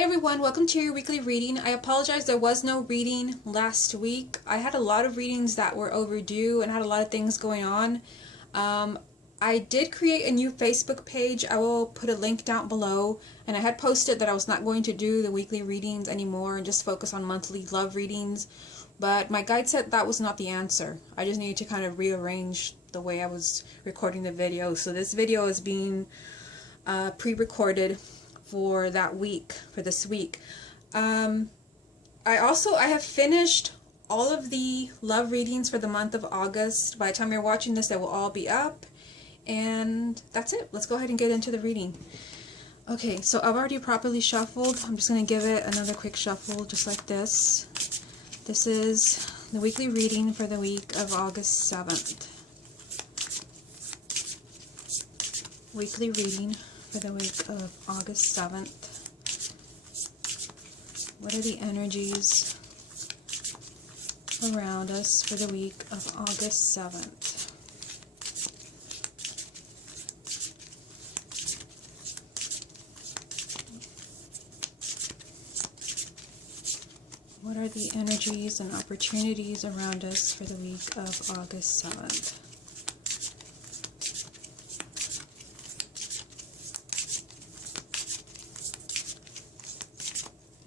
Hi everyone, welcome to your weekly reading. I apologize there was no reading last week. I had a lot of readings that were overdue and had a lot of things going on. I did create a new Facebook page. I will put a link down below, and I had posted that I was not going to do the weekly readings anymore and just focus on monthly love readings, but my guide said that was not the answer. I just needed to kind of rearrange the way I was recording the video. So this video is being pre-recorded for that week, for this week. I have finished all of the love readings for the month of August. By the time you're watching this, they will all be up. And that's it. Let's go ahead and get into the reading. Okay, so I've already properly shuffled. I'm just going to give it another quick shuffle, just like this. This is the weekly reading for the week of August 7th. Weekly reading for the week of August 7th. What are the energies around us for the week of August 7th? What are the energies and opportunities around us for the week of August 7th?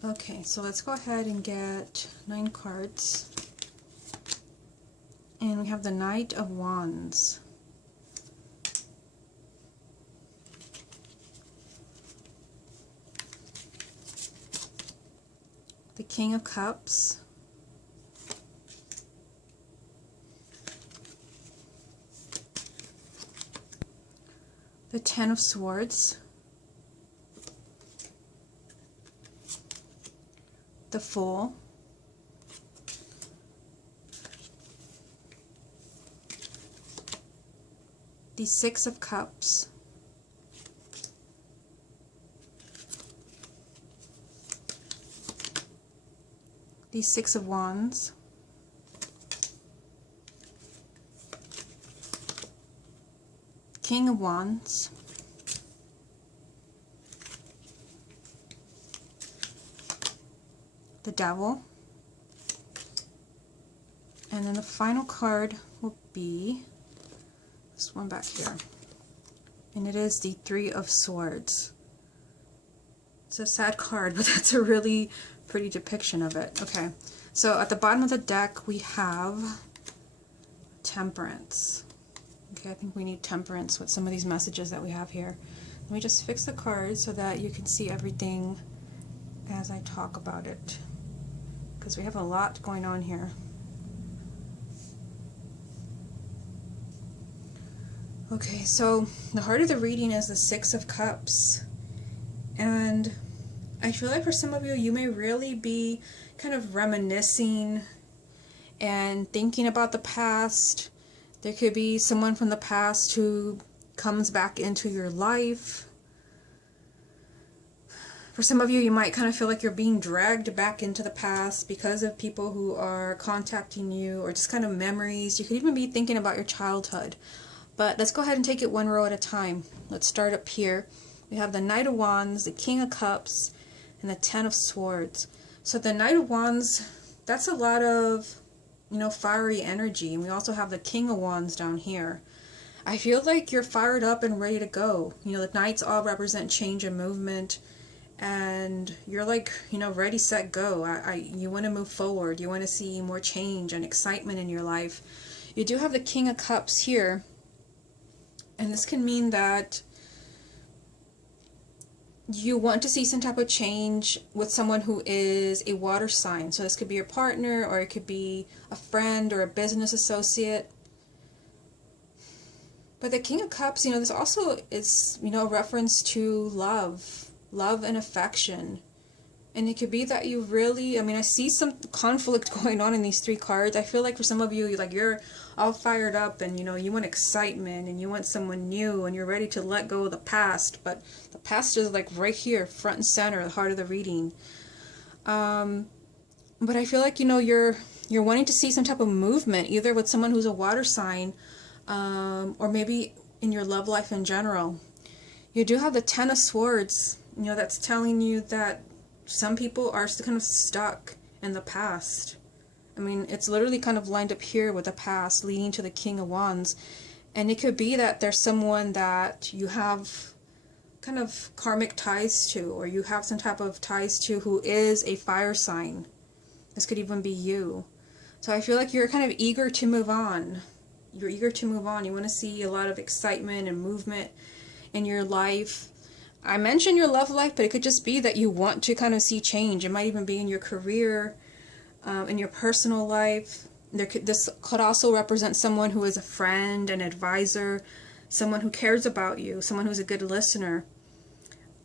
Okay, so let's go ahead and get 9 cards. And we have the Knight of Wands. The King of Cups. The Ten of Swords. The Fool. The Six of Cups. The Six of Wands. King of Wands. The Devil. And then the final card will be this one back here. And it is the Three of Swords. It's a sad card, but that's a really pretty depiction of it. Okay, so at the bottom of the deck we have Temperance. Okay, I think we need temperance with some of these messages that we have here. Let me just fix the cards so that you can see everything as I talk about it, because we have a lot going on here. Okay, so the heart of the reading is the Six of Cups, and I feel like for some of you, you may really be kind of reminiscing and thinking about the past. There could be someone from the past who comes back into your life. For some of you, you might kind of feel like you're being dragged back into the past because of people who are contacting you, or just kind of memories. You could even be thinking about your childhood. But let's go ahead and take it one row at a time. Let's start up here. We have the Knight of Wands, the King of Cups, and the Ten of Swords. So the Knight of Wands, that's a lot of, fiery energy. And we also have the King of Wands down here. I feel like you're fired up and ready to go. The Knights all represent change and movement. And you're like, ready, set, go. You want to move forward. You want to see more change and excitement in your life. You do have the King of Cups here. And this can mean that you want to see some type of change with someone who is a water sign. So this could be your partner, or it could be a friend or a business associate. But the King of Cups, this also is, a reference to love and affection. And it could be that you really, I see some conflict going on in these 3 cards. I feel like for some of you, you're all fired up and, you want excitement and you want someone new and you're ready to let go of the past. But the past is right here, front and center, the heart of the reading. But I feel like, you're wanting to see some type of movement, either with someone who's a water sign, or maybe in your love life in general. You do have the Ten of Swords, that's telling you that some people are still kind of stuck in the past. I mean, it's literally kind of lined up here with the past leading to the King of Wands. And it could be that there's someone that you have kind of karmic ties to, or you have some type of ties to, who is a fire sign. This could even be you. So I feel like you're kind of eager to move on. You're eager to move on. You want to see a lot of excitement and movement in your life. I mentioned your love life, but it could just be that you want to kind of see change. It might even be in your career, in your personal life. This could also represent someone who is a friend, an advisor, someone who cares about you, someone who's a good listener.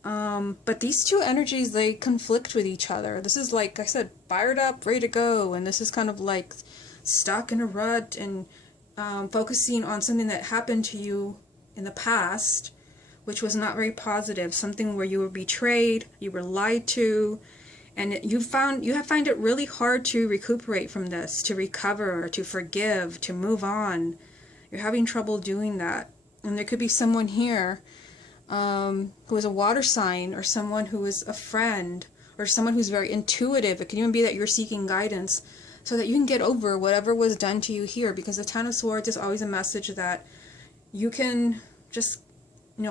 But these two energies, they conflict with each other. This is, like I said, fired up, ready to go, and this is kind of like stuck in a rut and focusing on something that happened to you in the past, which was not very positive, something where you were betrayed, you were lied to, and you find it really hard to recuperate from this, to recover, to forgive, to move on. You're having trouble doing that. And there could be someone here who is a water sign, or someone who is a friend, or someone who's very intuitive. It can even be that you're seeking guidance so that you can get over whatever was done to you here, because the Ten of Swords is always a message that you can just,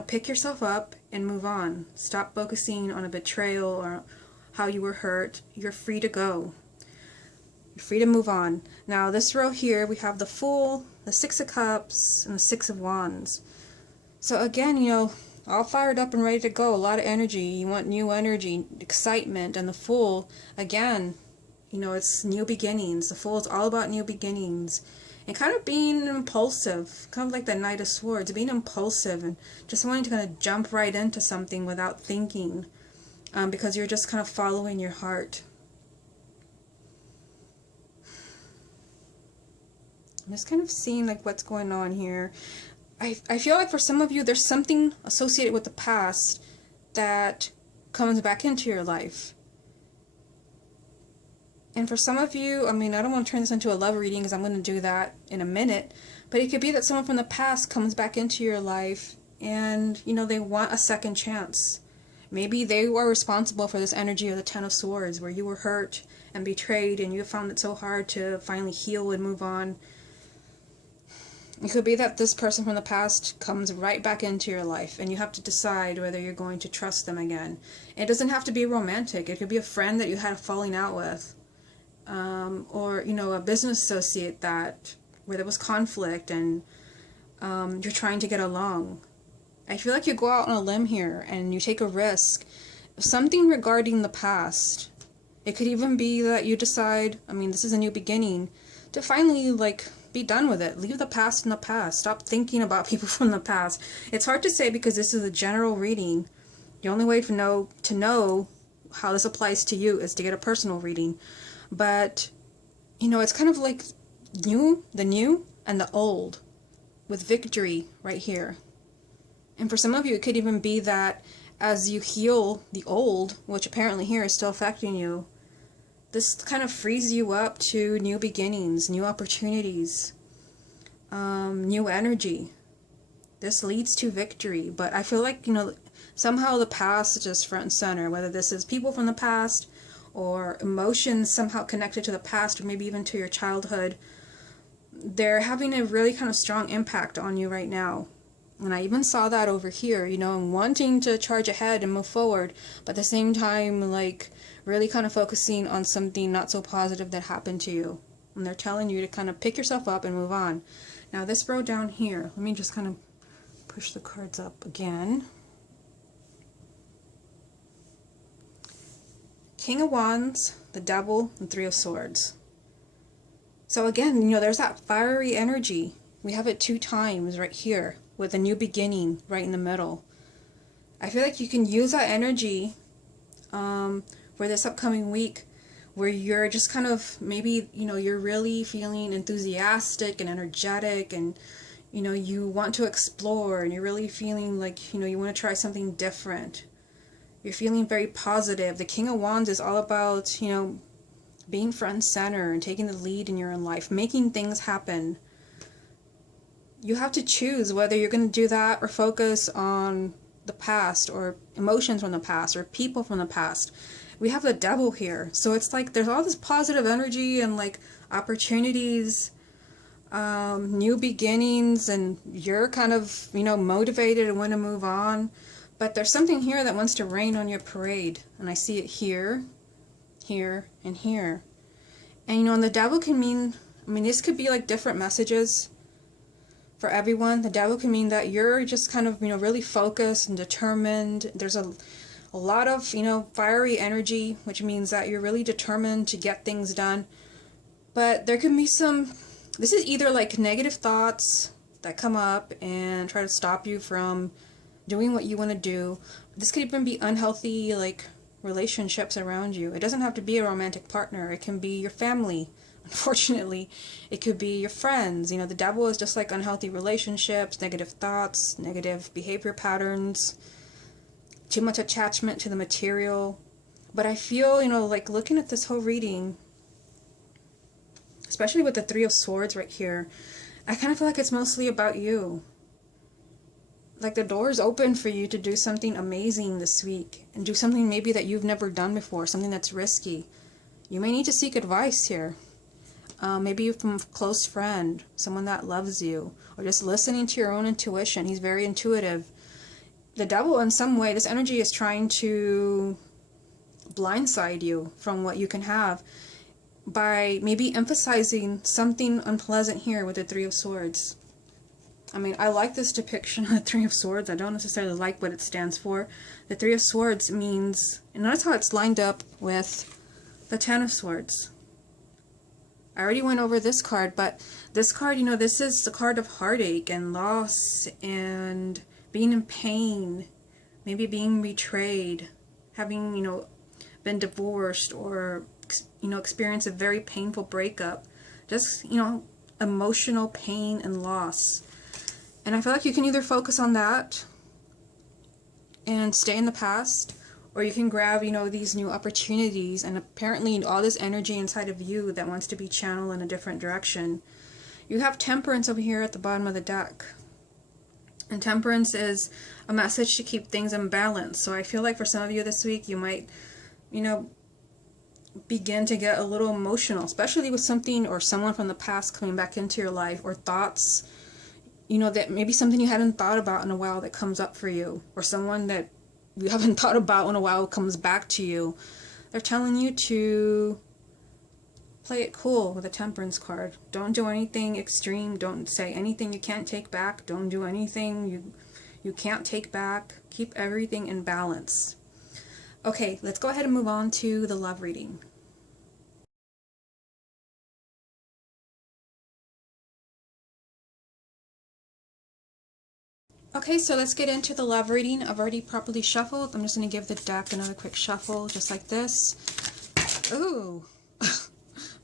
pick yourself up and move on. Stop focusing on a betrayal or how you were hurt. You're free to go. You're free to move on. Now, this row here, we have the Fool, the Six of Cups, and the Six of Wands. So again, all fired up and ready to go. A lot of energy. You want new energy, excitement. And the Fool, again, it's new beginnings. The Fool is all about new beginnings. And kind of being impulsive, kind of like the Knight of Swords, being impulsive and just wanting to kind of jump right into something without thinking, because you're just kind of following your heart. I'm just kind of seeing like what's going on here. I feel like for some of you, there's something associated with the past that comes back into your life. And for some of you, I don't want to turn this into a love reading because I'm going to do that in a minute, but it could be that someone from the past comes back into your life and, they want a second chance. Maybe they were responsible for this energy of the Ten of Swords, where you were hurt and betrayed and you found it so hard to finally heal and move on. It could be that this person from the past comes right back into your life and you have to decide whether you're going to trust them again. It doesn't have to be romantic. It could be a friend that you had a falling out with. Or, a business associate where there was conflict and you're trying to get along. I feel like you go out on a limb here and you take a risk. Something regarding the past. It could even be that you decide, this is a new beginning, to finally, be done with it. Leave the past in the past. Stop thinking about people from the past. It's hard to say because this is a general reading. The only way to know how this applies to you is to get a personal reading. But, it's kind of like the new and the old, with victory right here. And for some of you, it could even be that as you heal the old, which apparently here is still affecting you, this kind of frees you up to new beginnings, new opportunities, new energy. This leads to victory. But I feel like, somehow the past is just front and center, whether this is people from the past or emotions somehow connected to the past, or maybe even to your childhood. They're having a really kind of strong impact on you right now. And I even saw that over here, and wanting to charge ahead and move forward, but at the same time, really kind of focusing on something not so positive that happened to you. And they're telling you to kind of pick yourself up and move on. Now this row down here, let me just kind of push the cards up again. King of Wands, the Devil, and Three of Swords. So again, there's that fiery energy. We have it 2 times right here, with a new beginning right in the middle. I feel like you can use that energy for this upcoming week, where you're just kind of, maybe, you're really feeling enthusiastic and energetic, and, you want to explore, and you're really feeling like, you want to try something different. You're feeling very positive. The King of Wands is all about, being front and center and taking the lead in your own life, making things happen. You have to choose whether you're going to do that or focus on the past, or emotions from the past, or people from the past. we have the devil here. So it's like there's all this positive energy and like opportunities, new beginnings, and you're kind of, you know, motivated and want to move on. But there's something here that wants to rain on your parade. And I see it here, here, and here. And, you know, and the devil can mean, I mean, this could be like different messages for everyone. The devil can mean that you're just kind of, you know, really focused and determined. There's a lot of, you know, fiery energy, which means that you're really determined to get things done. But there can be some, this is either like negative thoughts that come up and try to stop you from doing what you want to do. This could even be unhealthy, like, relationships around you. It doesn't have to be a romantic partner. It can be your family, unfortunately. It could be your friends. You know, the devil is just like unhealthy relationships, negative thoughts, negative behavior patterns, too much attachment to the material. But I feel, you know, like looking at this whole reading, especially with the Three of Swords right here, I kind of feel like it's mostly about you. Like the door is open for you to do something amazing this week, and do something maybe that you've never done before, something that's risky. You may need to seek advice here. Maybe from a close friend, someone that loves you, or just listening to your own intuition. He's very intuitive. The devil, in some way, this energy is trying to blindside you from what you can have by maybe emphasizing something unpleasant here with the Three of Swords. I mean, I like this depiction of the Three of Swords. I don't necessarily like what it stands for. The Three of Swords means, and notice how it's lined up with the Ten of Swords. I already went over this card, but this card, you know, this is the card of heartache and loss and being in pain, maybe being betrayed, having, you know, been divorced, or, you know, experienced a very painful breakup. Just, you know, emotional pain and loss. And I feel like you can either focus on that and stay in the past, or you can grab, you know, these new opportunities, and apparently all this energy inside of you that wants to be channeled in a different direction. You have Temperance over here at the bottom of the deck. And Temperance is a message to keep things in balance. So I feel like for some of you this week, you might, you know, begin to get a little emotional, especially with something or someone from the past coming back into your life, or thoughts, you know, that maybe something you hadn't thought about in a while that comes up for you, or someone that you haven't thought about in a while comes back to you. They're telling you to play it cool with a Temperance card. Don't do anything extreme. Don't say anything you can't take back. Don't do anything you can't take back. Keep everything in balance. Okay, let's go ahead and move on to the love reading. Okay, so let's get into the love reading. I've already properly shuffled. I'm just going to give the deck another quick shuffle, just like this. Ooh,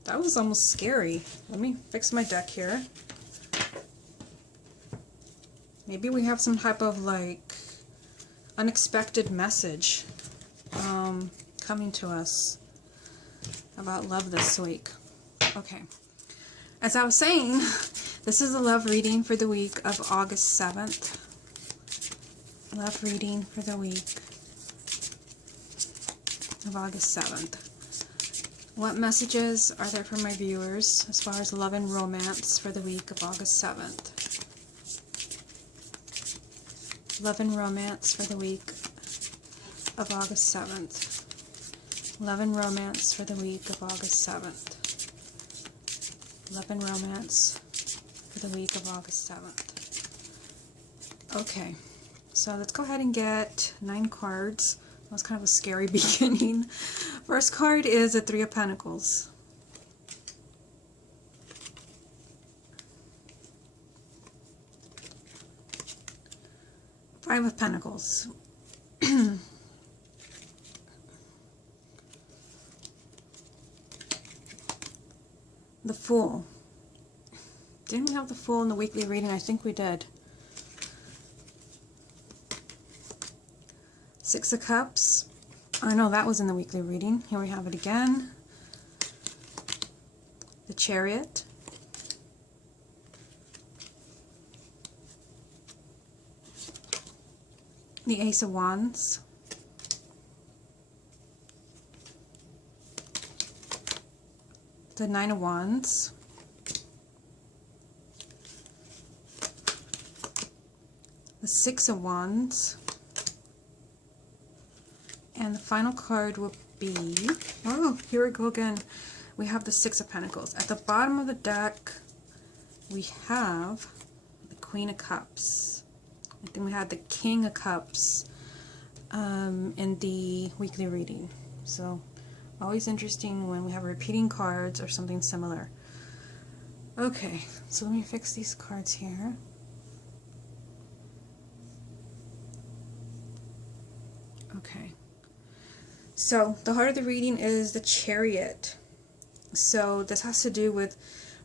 that was almost scary. Let me fix my deck here. Maybe we have some type of, like, unexpected message coming to us about love this week. Okay. As I was saying, this is a love reading for the week of August 7th. Love reading for the week of August 7th. What messages are there for my viewers as far as love and romance for the week of August 7th? Love and romance for the week of August 7th. Love and romance for the week of August 7th. Love and romance for the week of August 7th. Okay. So let's go ahead and get 9 cards. That was kind of a scary beginning. First card is a Three of Pentacles. Five of Pentacles. The Fool. Didn't we have the Fool in the weekly reading? I think we did. Six of Cups. I know that was in the weekly reading. Here we have it again. The Chariot. The Ace of Wands. the Nine of Wands, the Six of Wands, and the final card will be, oh, here we go again. We have the Six of Pentacles. At the bottom of the deck, we have the Queen of Cups. I think we had the King of Cups in the weekly reading. So, always interesting when we have repeating cards or something similar. Okay, so let me fix these cards here. Okay. So, the heart of the reading is the Chariot. So, this has to do with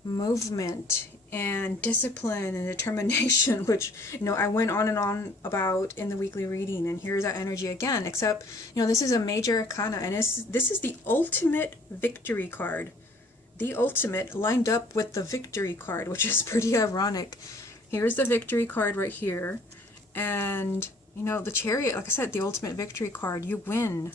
movement and discipline and determination, which, you know, I went on and on about in the weekly reading, and here's that energy again, except, you know, this is a major arcana, and this is the ultimate victory card. The ultimate lined up with the victory card, which is pretty ironic. Here's the victory card right here, and, you know, the Chariot, like I said, the ultimate victory card. You win.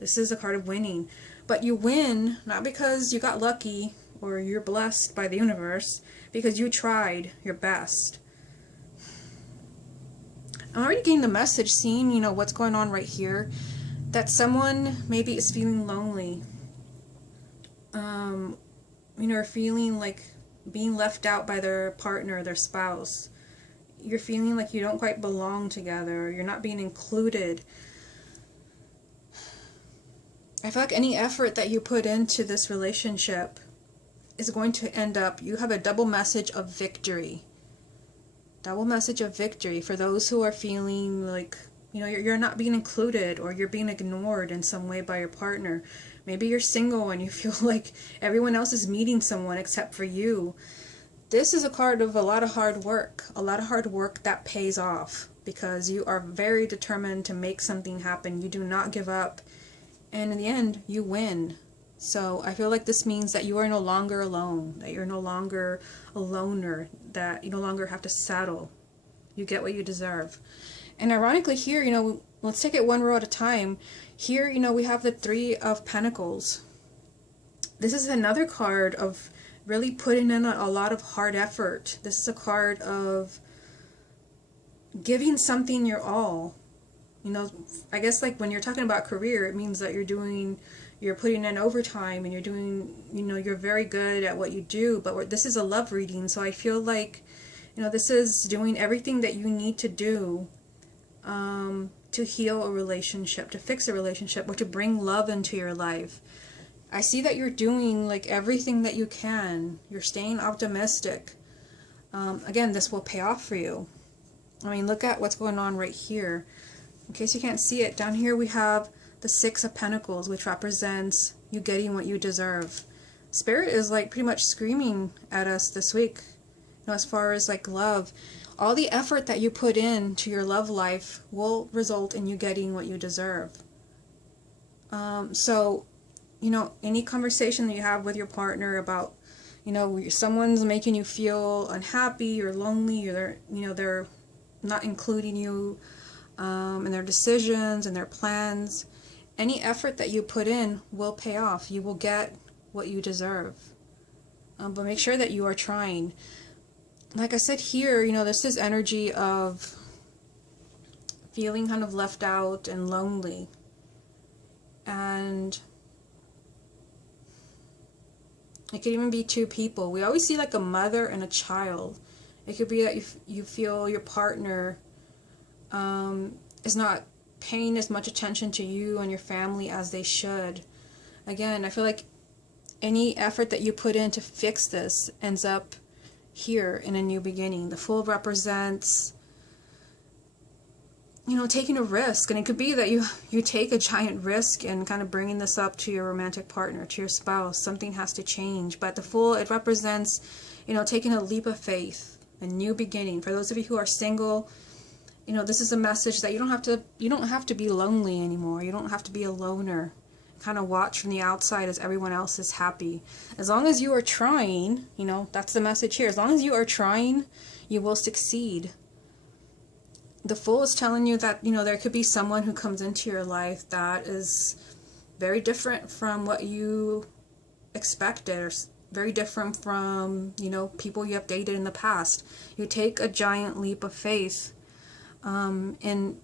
This is a card of winning. But you win not because you got lucky or you're blessed by the universe, because you tried your best. I'm already getting the message, seeing, you know, what's going on right here, that someone maybe is feeling lonely. You know, or feeling like being left out by their partner, their spouse. You're feeling like you don't quite belong together, or you're not being included. I feel like any effort that you put into this relationship is going to end up, you have a double message of victory. Double message of victory for those who are feeling like, you know, you're not being included, or you're being ignored in some way by your partner. Maybe you're single and you feel like everyone else is meeting someone except for you. This is a card of a lot of hard work. A lot of hard work that pays off, because you are very determined to make something happen. You do not give up. And in the end, you win. So I feel like this means that you are no longer alone, that you're no longer a loner, that you no longer have to settle. You get what you deserve. And ironically here, you know, let's take it one row at a time. Here, you know, we have the Three of Pentacles. This is another card of really putting in a lot of hard effort. This is a card of giving something your all. You know, I guess like when you're talking about career, it means that you're putting in overtime, and you're doing, you know, you're very good at what you do. But this is a love reading, so I feel like, you know, this is doing everything that you need to do to heal a relationship, to fix a relationship, or to bring love into your life. I see that you're doing like everything that you can. You're staying optimistic. Again, this will pay off for you. I mean, look at what's going on right here. In case you can't see it, down here we have the Six of Pentacles, which represents you getting what you deserve. Spirit is like pretty much screaming at us this week, you know, as far as like love. All the effort that you put into your love life will result in you getting what you deserve. So, you know, any conversation that you have with your partner about, you know, someone's making you feel unhappy or lonely, or they're not including you in their decisions and their plans, any effort that you put in will pay off. You will get what you deserve. But make sure that you are trying. Like I said here, you know, this is energy of feeling kind of left out and lonely. And it could even be two people. We always see like a mother and a child. It could be that you feel your partner is not paying as much attention to you and your family as they should. Again, I feel like any effort that you put in to fix this ends up here in a new beginning. The Fool represents, you know, taking a risk. And it could be that you take a giant risk in kind of bringing this up to your romantic partner, to your spouse. Something has to change. But the Fool, it represents, you know, taking a leap of faith, a new beginning. For those of you who are single, you know, this is a message that you don't have to be lonely anymore. You don't have to be a loner. Kind of watch from the outside as everyone else is happy. As long as you are trying, you know, that's the message here. As long as you are trying, you will succeed. The Fool is telling you that, you know, there could be someone who comes into your life that is very different from what you expected, or very different from, you know, people you have dated in the past. You take a giant leap of faith in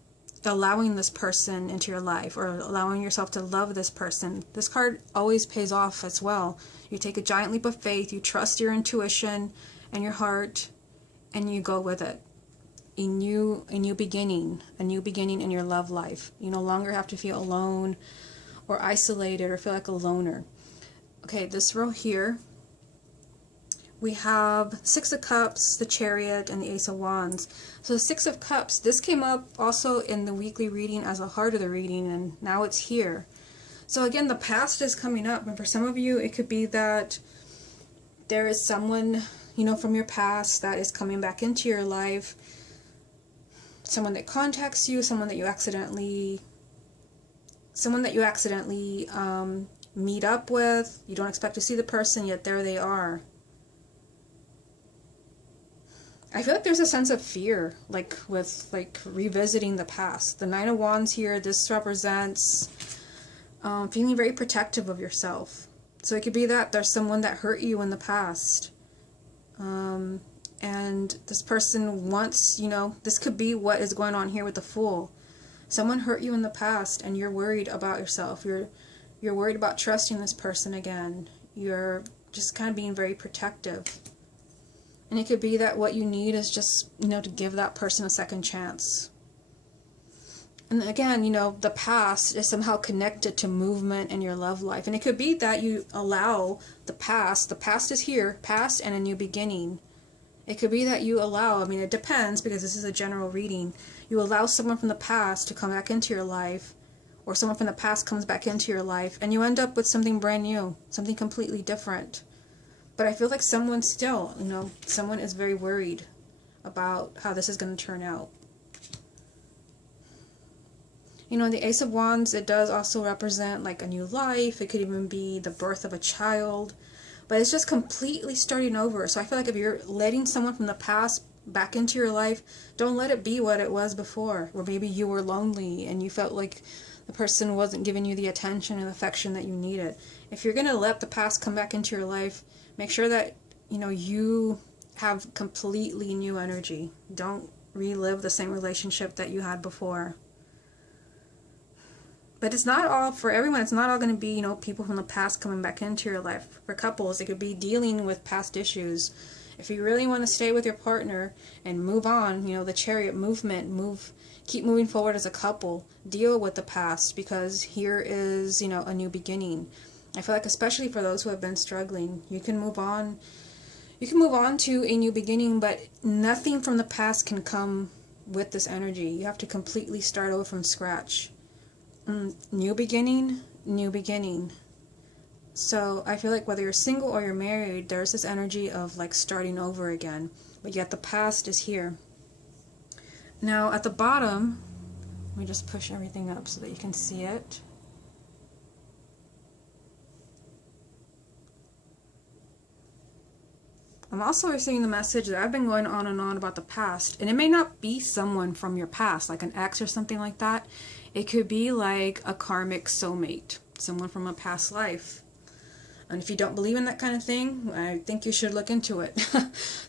allowing this person into your life, or allowing yourself to love this person. This card always pays off as well. You take a giant leap of faith, you trust your intuition and your heart, and you go with it. A new beginning in your love life. You no longer have to feel alone or isolated or feel like a loner. Okay, this row here, we have Six of Cups, the Chariot, and the Ace of Wands. So the Six of Cups, this came up also in the weekly reading as a heart of the reading, and now it's here. So again, the past is coming up, and for some of you, it could be that there is someone, you know, from your past that is coming back into your life. Someone that contacts you, someone that you accidentally meet up with. You don't expect to see the person, yet there they are. I feel like there's a sense of fear, like with like revisiting the past. The Nine of Wands here, this represents feeling very protective of yourself. So it could be that there's someone that hurt you in the past. And this person wants, you know, this could be what is going on here with the Fool. Someone hurt you in the past and you're worried about yourself. You're worried about trusting this person again. You're just kind of being very protective. And it could be that what you need is just, you know, to give that person a second chance. And again, you know, the past is somehow connected to movement in your love life. And it could be that you allow the past is here, past and a new beginning. It could be that you allow, I mean, it depends because this is a general reading. You allow someone from the past to come back into your life, or someone from the past comes back into your life, and you end up with something brand new, something completely different. But I feel like someone still, you know, someone is very worried about how this is going to turn out. You know, the Ace of Wands, it does also represent like a new life. It could even be the birth of a child. But it's just completely starting over. So I feel like if you're letting someone from the past back into your life, don't let it be what it was before. Or maybe you were lonely and you felt like the person wasn't giving you the attention and affection that you needed. If you're going to let the past come back into your life, make sure that, you know, you have completely new energy. Don't relive the same relationship that you had before. But it's not all, for everyone, it's not all going to be, you know, people from the past coming back into your life. For couples, it could be dealing with past issues. If you really want to stay with your partner and move on, you know, the Chariot movement, keep moving forward as a couple, deal with the past, because here is, you know, a new beginning. I feel like especially for those who have been struggling, you can move on. You can move on to a new beginning, but nothing from the past can come with this energy. You have to completely start over from scratch. New beginning, new beginning. So I feel like whether you're single or you're married, there's this energy of like starting over again, but yet the past is here. Now at the bottom, let me just push everything up so that you can see it. I'm also receiving the message that I've been going on and on about the past, and it may not be someone from your past, like an ex or something like that. It could be like a karmic soulmate, someone from a past life. And if you don't believe in that kind of thing, I think you should look into it.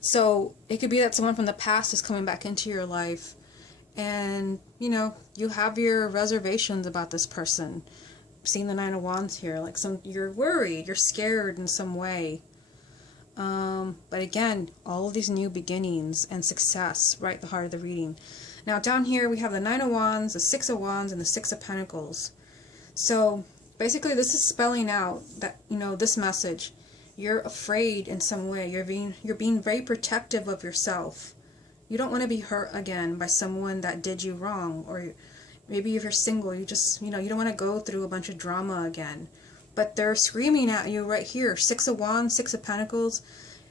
So it could be that someone from the past is coming back into your life, and, you know, you have your reservations about this person. Seeing the Nine of Wands here, like you're worried, you're scared in some way. But again, all of these new beginnings and success, right at the heart of the reading. Now down here we have the Nine of Wands, the Six of Wands, and the Six of Pentacles. So basically this is spelling out that, you know, this message. You're afraid in some way. You're being very protective of yourself. You don't want to be hurt again by someone that did you wrong. Or maybe if you're single, you just, you know, you don't want to go through a bunch of drama again. But they're screaming at you right here. Six of Wands, Six of Pentacles.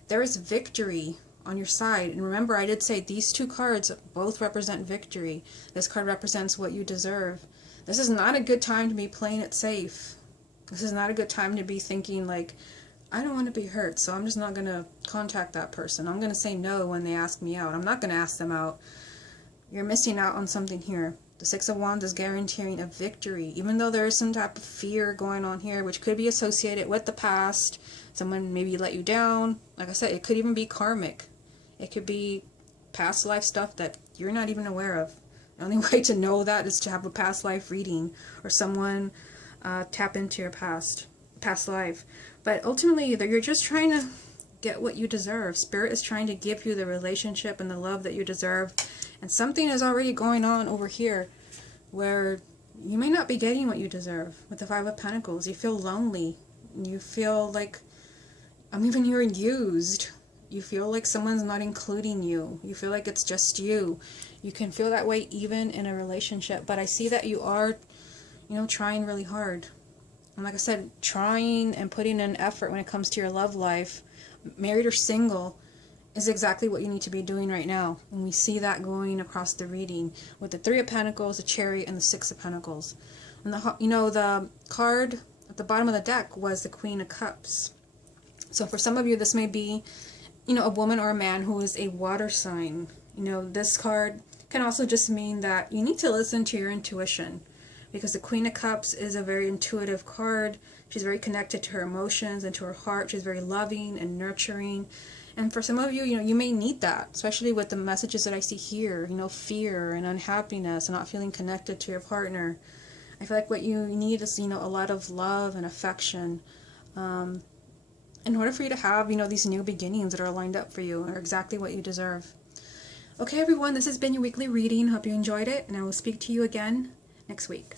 There is victory on your side. And remember, I did say these two cards both represent victory. This card represents what you deserve. This is not a good time to be playing it safe. This is not a good time to be thinking like, I don't want to be hurt, so I'm just not going to contact that person. I'm going to say no when they ask me out. I'm not going to ask them out. You're missing out on something here. The Six of Wands is guaranteeing a victory, even though there is some type of fear going on here, which could be associated with the past. Someone maybe let you down. Like I said, it could even be karmic. It could be past life stuff that you're not even aware of. The only way to know that is to have a past life reading, or someone tap into your past life. But ultimately, you're just trying to get what you deserve. Spirit is trying to give you the relationship and the love that you deserve. And something is already going on over here where you may not be getting what you deserve. With the Five of Pentacles, you feel lonely. You feel like, even you're used. You feel like someone's not including you. You feel like it's just you. You can feel that way even in a relationship. But I see that you are, trying really hard. And like I said, trying and putting in effort when it comes to your love life, married or single, is exactly what you need to be doing right now. And we see that going across the reading with the Three of Pentacles, the Chariot, and the Six of Pentacles. And the card at the bottom of the deck was the Queen of Cups. So for some of you, this may be, a woman or a man who is a water sign. This card can also just mean that you need to listen to your intuition, because the Queen of Cups is a very intuitive card. She's very connected to her emotions and to her heart. She's very loving and nurturing. And for some of you, you may need that, especially with the messages that I see here, fear and unhappiness and not feeling connected to your partner. I feel like what you need is, a lot of love and affection. In order for you to have, these new beginnings that are lined up for you, are exactly what you deserve. Okay, everyone, this has been your weekly reading. Hope you enjoyed it, and I will speak to you again next week.